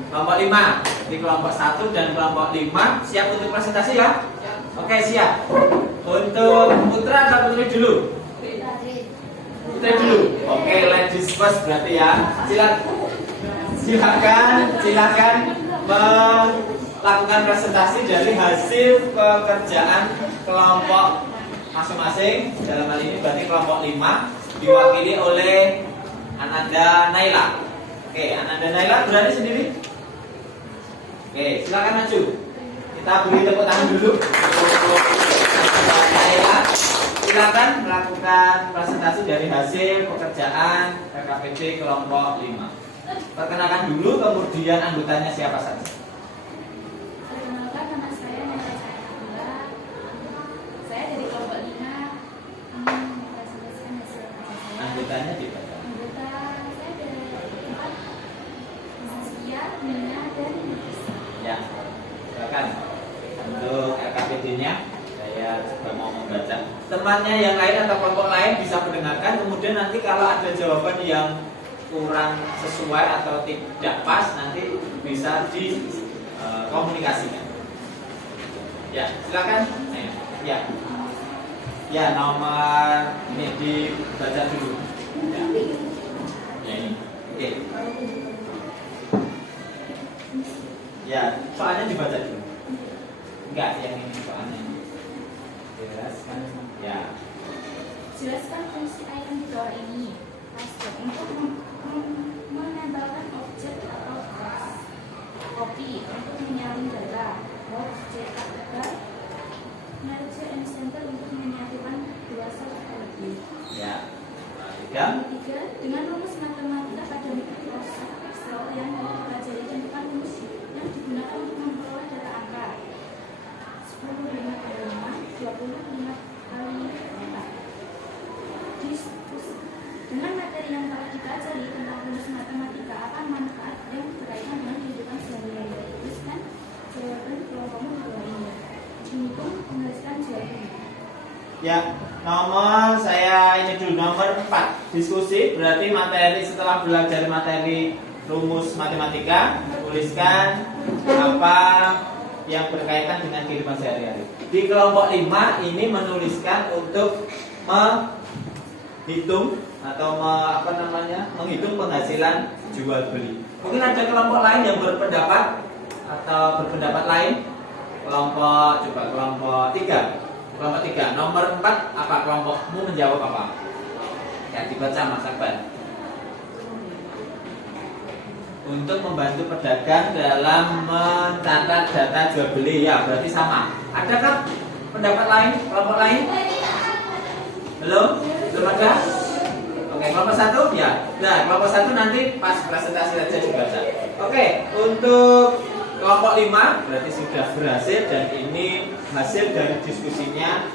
Kelompok 5. Di kelompok 1 dan kelompok 5 siap untuk presentasi ya? Oke, siap. Untuk Putra atau Putri dulu? Putri dulu. Oke, ladies first berarti ya. Silakan melakukan presentasi dari hasil pekerjaan kelompok masing-masing. Dalam hal ini berarti kelompok 5 diwakili oleh Ananda Naila. Oke, Ananda Naila berani sendiri? Oke, silakan maju. Kita beri tepuk tangan dulu. Ananda Naila, silakan melakukan presentasi dari hasil pekerjaan PKPD kelompok 5. Perkenalkan dulu, kemudian anggotanya siapa saja. Perkenalkan, nama saya Nanda Cahaya. Saya dari kelompok 5 mempresentasikan hasil kerja saya. Anggotanya dibaca. Anggota saya ada 4, Saskia, Nina, dan Nisa. Ya, silakan. Untuk LKPD-nya saya coba mau membaca. Temannya yang lain atau kelompok lain bisa mendengarkan. Kemudian nanti kalau ada jawaban yang kurang sesuai atau tidak pas, nanti bisa dikomunikasikan. Ya, silakan. Ya, ya nomor ini dibaca dulu. Ya, ya ini. Oke. Ya, soalnya dibaca dulu. Enggak, yang ini soalnya. Jelaskan. Ya. Jelaskan fungsi item di bawah ini. Master, untuk menempelkan objek atau box. Copy, untuk menyalin data. Box, cetak data. Merge and center, untuk menyatukan 2 sel atau lebih. Ya. Yang ketiga, dengan rumus matematika pada Microsoft Excel yang dipelajari dan rumus yang digunakan untuk memperoleh menghitung penghasilan jual beli. Ya, nomor saya ini dulu nomor 4 diskusi berarti materi setelah belajar materi rumus matematika tuliskan apa yang berkaitan dengan kehidupan sehari-hari. Di kelompok 5 ini menuliskan untuk menghitung atau menghitung penghasilan jual beli. Mungkin ada kelompok lain yang berpendapat atau berpendapat lain. Kelompok 3. Kelompok 3, nomor 4, apa kelompokmu menjawab apa? Ya, dibaca Mas Akbar. Untuk membantu pedagang dalam mencatat data jual beli, ya berarti sama. Adakah pendapat lain, kelompok lain? Belum? Belum ada? Oke, kelompok 1 ya. Nah, kelompok 1 nanti pas presentasi saja dibaca. Oke, untuk kelompok 5 berarti sudah berhasil dan ini hasil dari diskusinya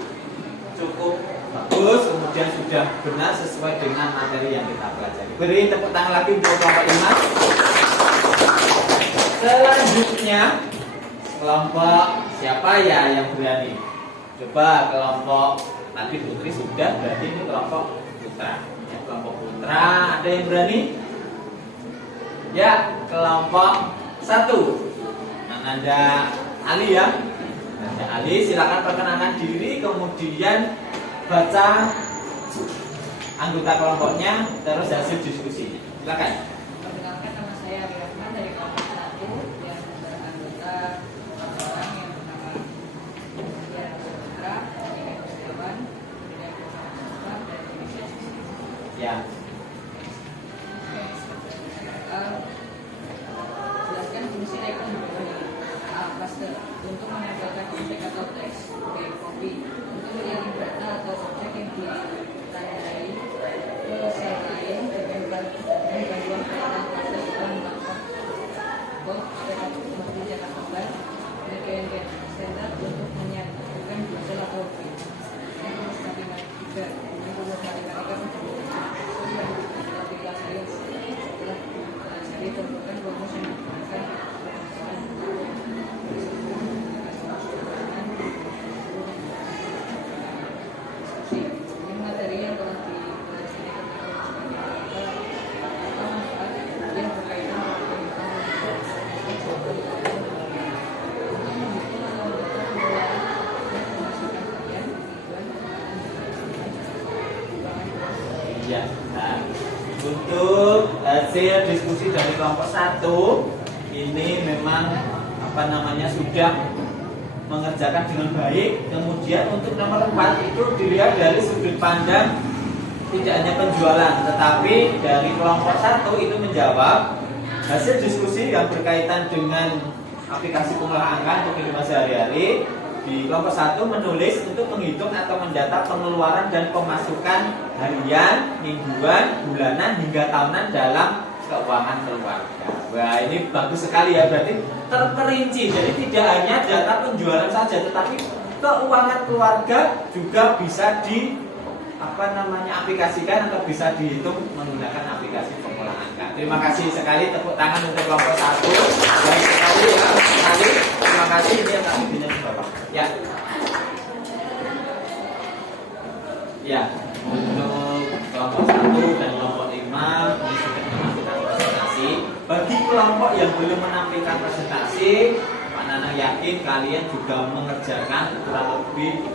cukup bagus, kemudian sudah benar sesuai dengan materi yang kita pelajari. Beri tepuk tangan lagi untuk kelompok 5. Selanjutnya kelompok siapa ya yang berani? Coba kelompok tadi Putri sudah, berarti ini kelompok Putra. Ya, kelompok Putra ada yang berani? Ya, kelompok 1. Ada Ali ya. Ada Ali, silakan perkenalkan diri kemudian baca anggota kelompoknya terus hasil diskusinya. Silakan. Perkenalkan, nama saya Rahman dari kelompok 1 yang beranggota orang yang bernama Dian Putra, Dian Kurniawan, Dian Kurniawan, dan Indonesia. Ya. Jelaskan fungsi rekon di bawah ini. Cluster untuk menempelkan objek atau teks. Oke, copy untuk mengirim data atau objek yang ditandai ke sel lain dengan bantuan peralatan cluster dan melakukan box seperti cetak gambar dan standar untuk menyatukan dua sel atau objek. Yang rumus matematika, ini rumus matematika matematika sains telah ditentukan rumus yang menggunakan materi yang telah dipelajari yang berkaitan Ya. Nah, untuk hasil diskusi dari kelompok 1 ini memang sudah mengerjakan dengan baik. Kemudian untuk nomor 4 itu dilihat dari sudut pandang tidak hanya penjualan, tetapi dari kelompok 1 itu menjawab hasil diskusi yang berkaitan dengan aplikasi pengolahan angka untuk kehidupan sehari-hari. Di kelompok 1 menulis untuk menghitung atau mendata pengeluaran dan pemasukan harian, mingguan, bulanan hingga tahunan dalam keuangan keluarga. Wah, ini bagus sekali ya, berarti terperinci. Jadi tidak hanya data penjualan saja, tetapi keuangan keluarga juga bisa aplikasikan atau bisa dihitung menggunakan aplikasi pengolahan angka. Terima kasih sekali, tepuk tangan untuk kelompok 1. Baik sekali ya, sekali. Terima kasih, ini yang kami punya di bawah. Ya. Ya, untuk kelompok 1 dan kelompok 5 ini sudah menampilkan presentasi. Bagi kelompok yang belum menampilkan presentasi, Pak Nanang yakin kalian juga mengerjakan kurang lebih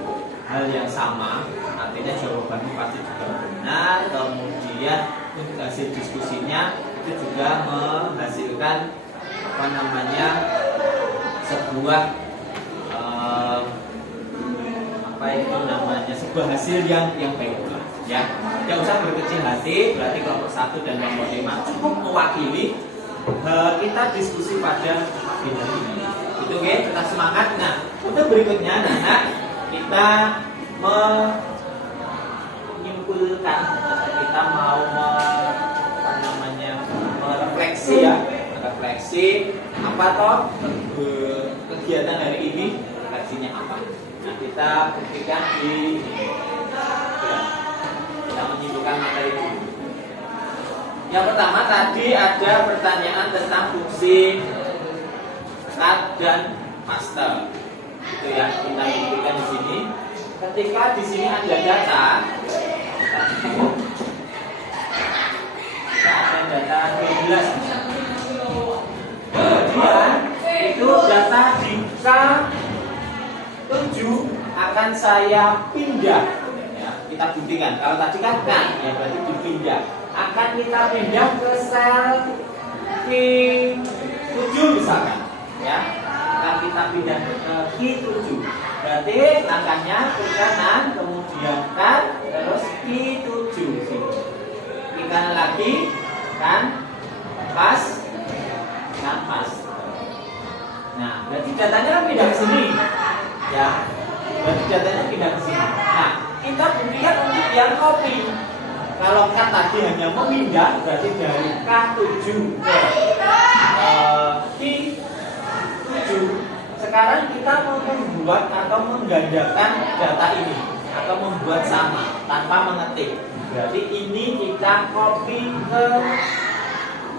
hal yang sama. Artinya jawabannya pasti juga benar. Kemudian untuk hasil diskusinya itu juga menghasilkan sebuah sebuah hasil yang baik pula. Ya, tidak usah berkecil hati. Berarti kelompok 1 dan kelompok 5 cukup mewakili kita diskusi pada pagi hari ini. Itu ya, kita semangat. Nah, untuk berikutnya, anak kita menyimpulkan, kita mau merefleksi ya, refleksi apa toh kegiatan hari ini, refleksinya apa. Nah, kita buktikan kita menyimpulkan materi ini. Yang pertama tadi ada pertanyaan tentang fungsi cut dan master. Itu ya kita buktikan di sini. Ketika di sini ada data, ada data 12 kemudian itu data di K7 akan saya pindah ya, kita buktikan. Kalau tadi kan ya berarti dipindah, akan kita pindah ke sel Q7 misalkan ya, akan kita pindah ke Q7. Berarti langkahnya ke kanan, kemudian kan, terus Q7 sini. Klik kanan lagi, kan, pas, kan, pas. Nah, berarti datanya kan pindah ke sini, ya. Berarti datanya pindah ke sini. Nah, kita buktikan untuk yang copy. Kalau kan tadi hanya memindah, berarti dari K7 ke Q7. Sekarang kita mau membuat atau menggandakan data ini atau membuat sama tanpa mengetik. Berarti ini kita copy ke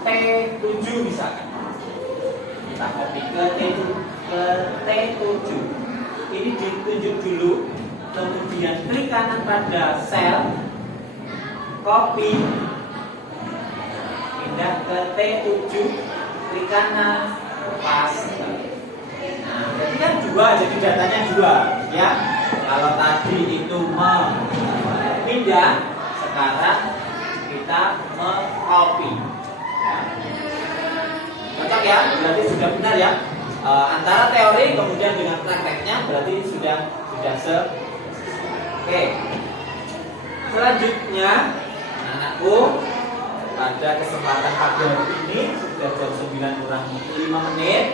T7 misalkan. Kita copy ke T7. Ini ditunjuk dulu, kemudian klik kanan pada sel, copy, pindah ke T7, klik kanan, paste. Nah, jadi kan dua, jadi datanya dua, ya. Kalau tadi itu memindah, sekarang kita mengcopy. Ya. Cocok ya, berarti sudah benar ya. Antara teori kemudian dengan prakteknya berarti sudah Oke. Selanjutnya, anakku, pada kesempatan pagi hari ini sudah jam 9 kurang 5 menit.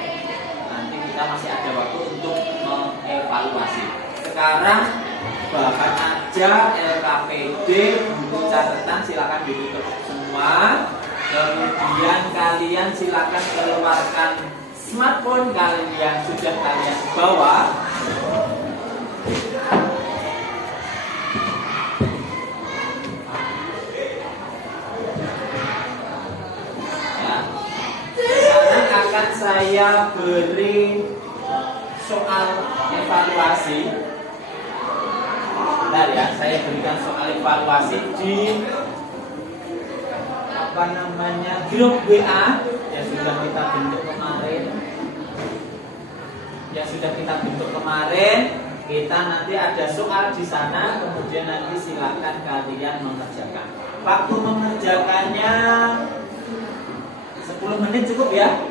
Nanti kita masih ada waktu untuk mengevaluasi. Sekarang bahkan aja LKPD buku catatan silakan ditutup semua. Kemudian kalian silakan keluarkan smartphone kalian sudah kalian bawa. Ya. Sekarang akan saya beri soal evaluasi. Bentar ya, saya berikan soal evaluasi di grup WA yang sudah kita bentuk kemarin. Kita nanti ada soal di sana, kemudian nanti silakan kalian mengerjakan. Waktu mengerjakannya 10 menit cukup ya.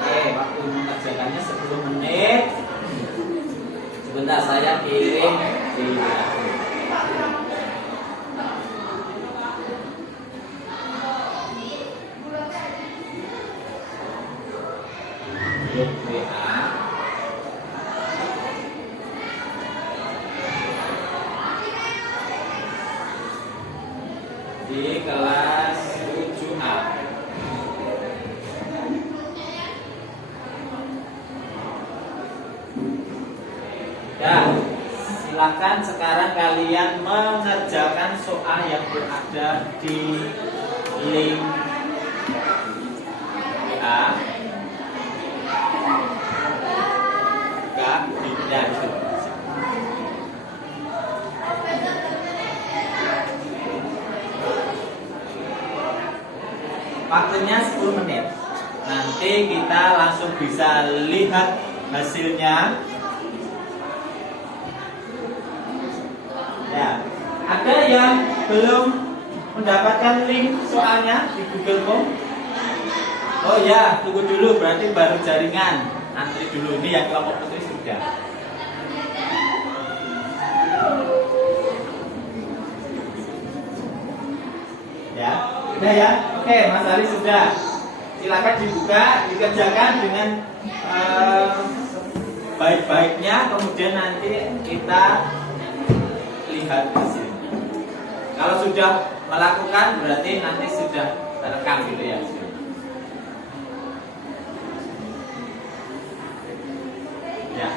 Oke, waktu mengerjakannya 10 menit. Sebentar saya kirim di grup WA. Di kelas 7A. Ya, silakan sekarang kalian mengerjakan soal yang berada di link WA. Tidak. Waktunya 10 menit. Nanti kita langsung bisa lihat hasilnya. Ya, ada yang belum mendapatkan link soalnya di Google Form? Oh ya, tunggu dulu, berarti baru jaringan. Antri dulu, ini yang kelompok putri sudah. Ya, sudah ya. Oke, Mas Ali sudah. Silakan dibuka, dikerjakan dengan baik-baiknya. Kemudian nanti kita lihat hasilnya. Kalau sudah melakukan, berarti nanti sudah terekam gitu ya. Ya.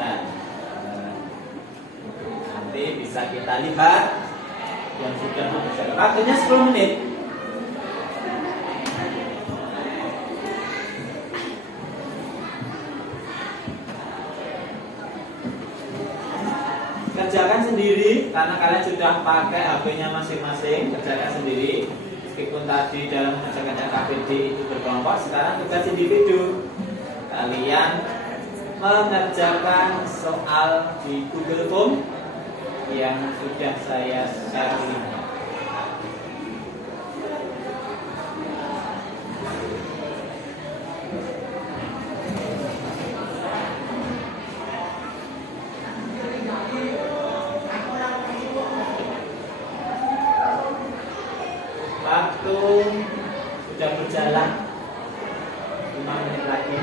Nah, nanti bisa kita lihat yang sudah mengerjakan. Waktunya 10 menit. kerjakan sendiri karena kalian sudah pakai HP-nya masing-masing. Kerjakan sendiri. Meskipun tadi dalam mengerjakan KBD itu berkelompok, sekarang tugas individu. Kalian mengerjakan soal di Google Form yang sudah saya share ini. Waktu sudah berjalan 5 menit lagi.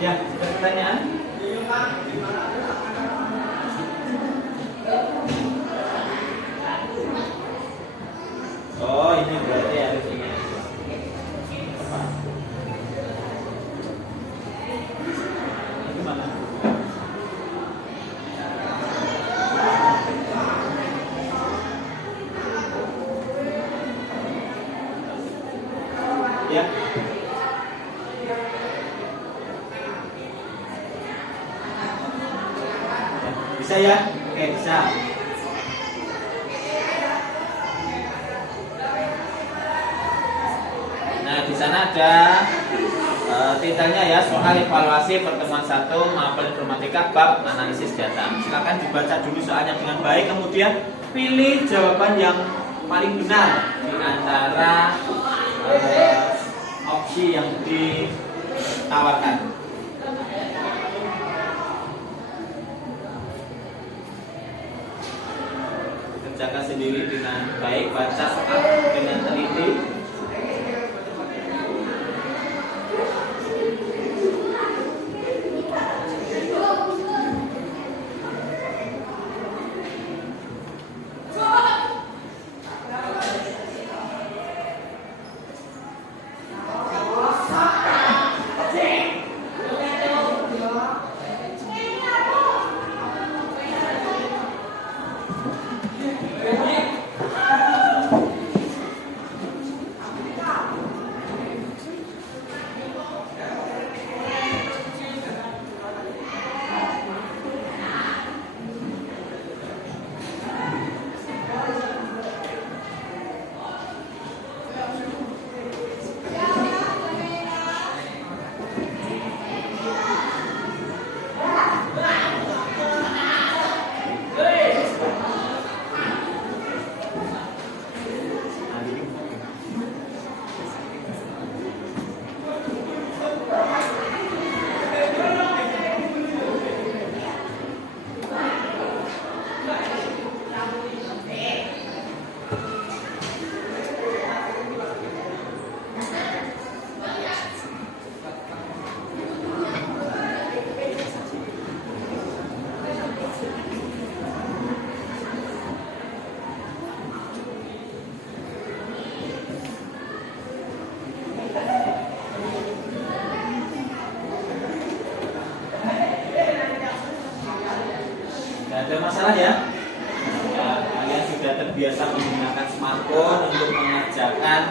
Ya, ada pertanyaan? Oh, ini berarti harus ingat. Apa? Itu mana? Ya. Bisa ya? Oke, bisa. Nah, di sana ada titelnya ya, soal evaluasi pertemuan 1 mapel informatika bab analisis data. Silakan dibaca dulu soalnya dengan baik, kemudian pilih jawaban yang paling benar di antara opsi yang ditawarkan. Kerjakan sendiri dengan baik, baca soal dengan teliti. Ada masalah ya? Ya, kalian sudah terbiasa menggunakan smartphone untuk mengerjakan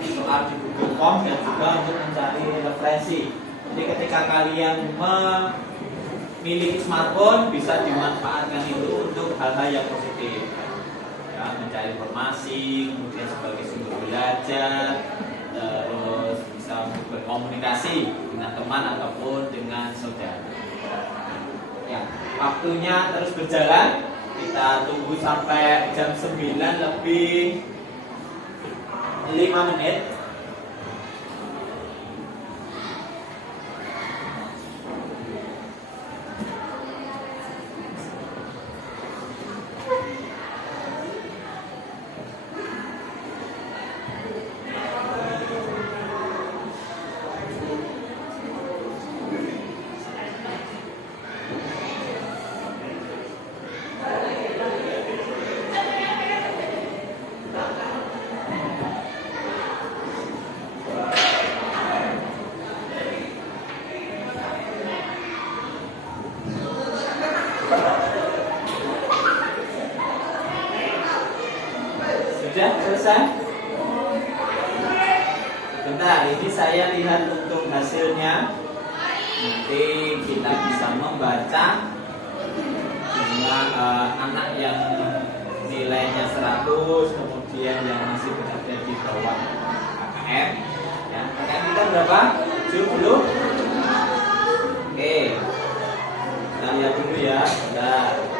soal di Google Form dan juga untuk mencari referensi. Jadi ketika kalian memiliki smartphone, bisa dimanfaatkan itu untuk hal-hal yang positif. Ya, mencari informasi, kemudian sebagai sumber belajar, terus bisa berkomunikasi dengan teman ataupun dengan saudara. Ya, waktunya terus berjalan. Kita tunggu sampai jam 9 lebih 5 menit. selesai? Bentar, ini saya lihat untuk hasilnya. Nanti kita bisa membaca jumlah anak yang nilainya 100, kemudian yang masih berada di bawah KKM. Ya, KKM kita berapa? 70. Oke, kita lihat dulu ya. Bentar.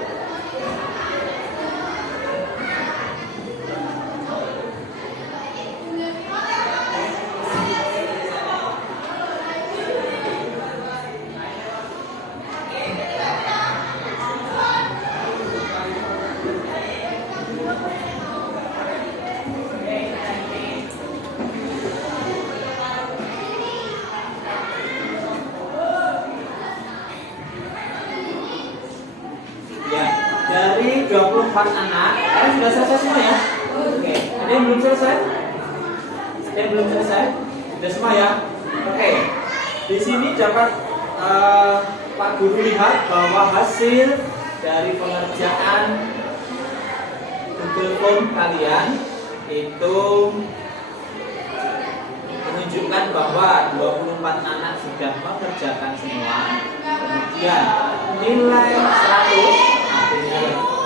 Dari 24 anak, kalian sudah selesai semua ya? Oke, ada yang belum selesai? Ada yang belum selesai? Sudah semua ya? Oke, di sini dapat Pak Guru lihat bahwa hasil dari pengerjaan Google Form kalian itu menunjukkan bahwa 24 anak sudah mengerjakan semua. Kemudian nilai 100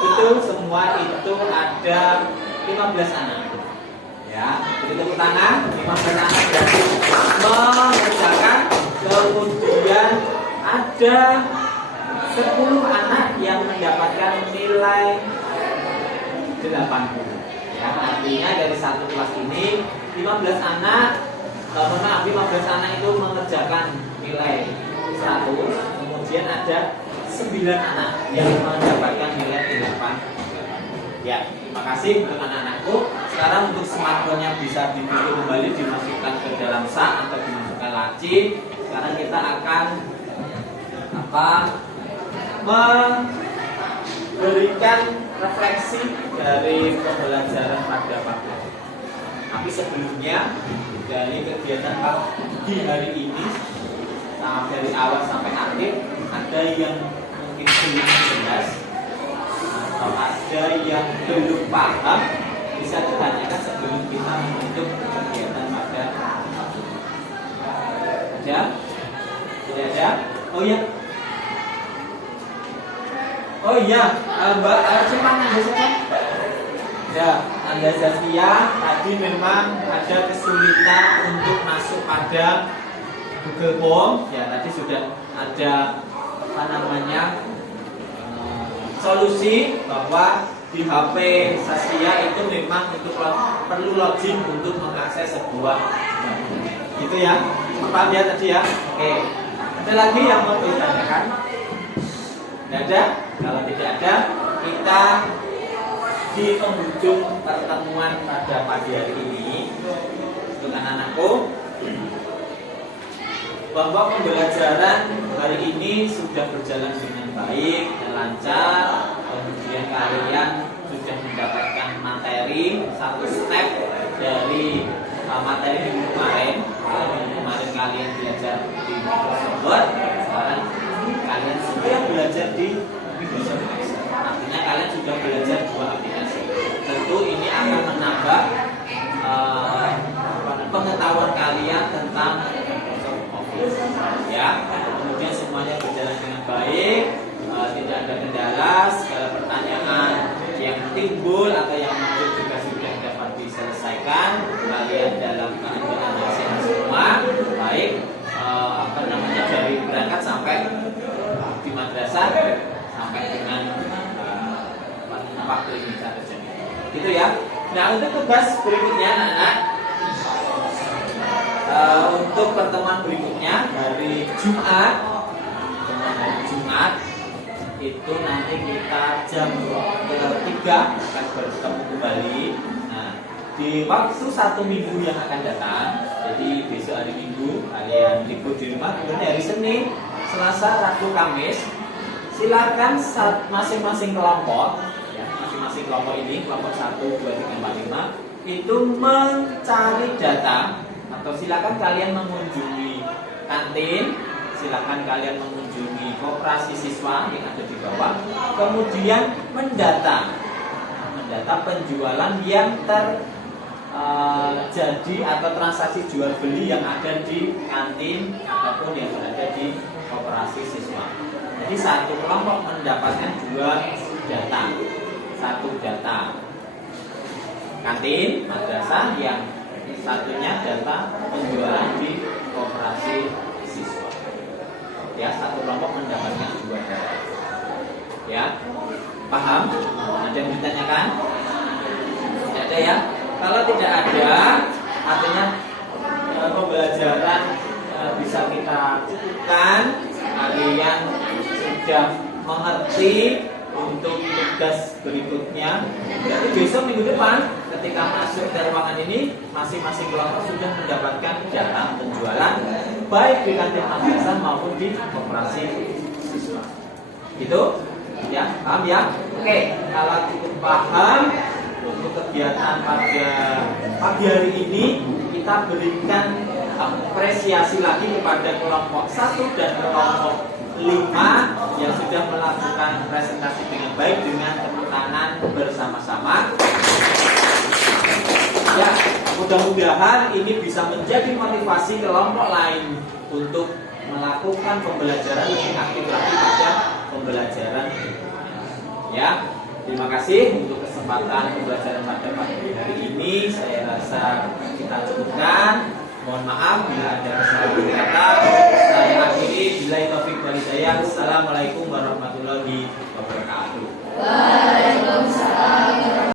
itu semua itu ada 15 anak. Ya, jadi tepuk tangan. 15 anak berarti mengerjakan. Kemudian ada 10 anak yang mendapatkan nilai 80. Ya, artinya dari satu kelas ini 15 anak, 15 anak itu mengerjakan nilai 100. Kemudian ada 9 anak yang mendapatkan nilai 8. Ya, terima kasih untuk anak-anakku. Sekarang untuk smartphone-nya bisa ditutup kembali, dimasukkan ke dalam sak atau dimasukkan laci. Sekarang kita akan memberikan refleksi dari pembelajaran pada pagi. Tapi sebelumnya dari kegiatan di hari ini dari awal sampai akhir ada yang mungkin belum jelas atau ada yang belum paham, bisa ditanyakan sebelum kita menutup kegiatan pada pagi. Ada? Tidak ada? Oh ya. Oh iya, Mbak siapa Anda siapa? Ya, Anda Zafia tadi memang ada kesulitan untuk masuk pada Google Form. Ya, tadi sudah ada solusi bahwa di HP Saskia itu memang itu perlu login untuk mengakses sebuah gitu ya. Paham ya tadi ya? Oke. Ada lagi yang mau ditanyakan? Tidak ada? Kalau tidak ada, kita di penghujung pertemuan pada pagi hari ini untuk anak-anakku bahwa pembelajaran hari ini sudah berjalan dengan baik dan lancar. Kemudian kalian sudah mendapatkan materi satu step dari materi minggu kemarin. Minggu kemarin kalian belajar di Microsoft Word, sekarang kalian sudah belajar di Microsoft Excel. Artinya kalian sudah belajar dua aplikasi. Tentu ini akan menambah pengetahuan kalian tentang ya, kemudian semuanya berjalan dengan baik, tidak ada kendala, segala pertanyaan yang timbul atau yang muncul juga sudah dapat diselesaikan. Kalian dalam keadaan yang sehat semua, baik dari berangkat sampai di madrasah sampai dengan waktu ini terjadi. Gitu ya. Nah, untuk tugas berikutnya anak-anak. Untuk pertemuan berikutnya hari Jumat itu nanti kita jam 3 akan bertemu kembali. Nah, di waktu 1 minggu yang akan datang, jadi besok hari Minggu kalian libur di rumah, kemudian hari Senin, Selasa, Rabu, Kamis silakan masing-masing kelompok ya, masing-masing kelompok ini kelompok 1, 2, 3, 4, 5 itu mencari data. Atau silakan kalian mengunjungi kantin, silakan kalian mengunjungi koperasi siswa yang ada di bawah, kemudian mendata penjualan yang jadi atau transaksi jual beli yang ada di kantin ataupun yang berada di koperasi siswa. Jadi satu kelompok mendapatkan 2 data, 1 data kantin madrasah, yang satunya data penjualan di koperasi siswa. Ya, satu kelompok mendapatkan 2 data. Ya, paham? Ada yang ditanyakan? Tidak ada ya? Kalau tidak ada, artinya pembelajaran bisa kita cukupkan. Kalian sudah mengerti untuk tugas berikutnya. Jadi besok minggu depan ketika masuk ke ruangan ini, masing-masing kelompok sudah mendapatkan data penjualan baik di kantin madrasah maupun di koperasi siswa. Gitu? Ya, paham ya? Oke, kalau cukup paham, untuk kegiatan pada pagi hari ini kita berikan apresiasi lagi kepada kelompok 1 dan kelompok 5 yang sudah melakukan presentasi dengan baik dengan tepuk tangan bersama-sama. Ya, mudah-mudahan ini bisa menjadi motivasi kelompok lain untuk melakukan pembelajaran lebih aktif lagi pada pembelajaran. Ya, terima kasih untuk kesempatan pembelajaran pada pagi hari ini. Saya rasa kita cukupkan. Mohon maaf bila ada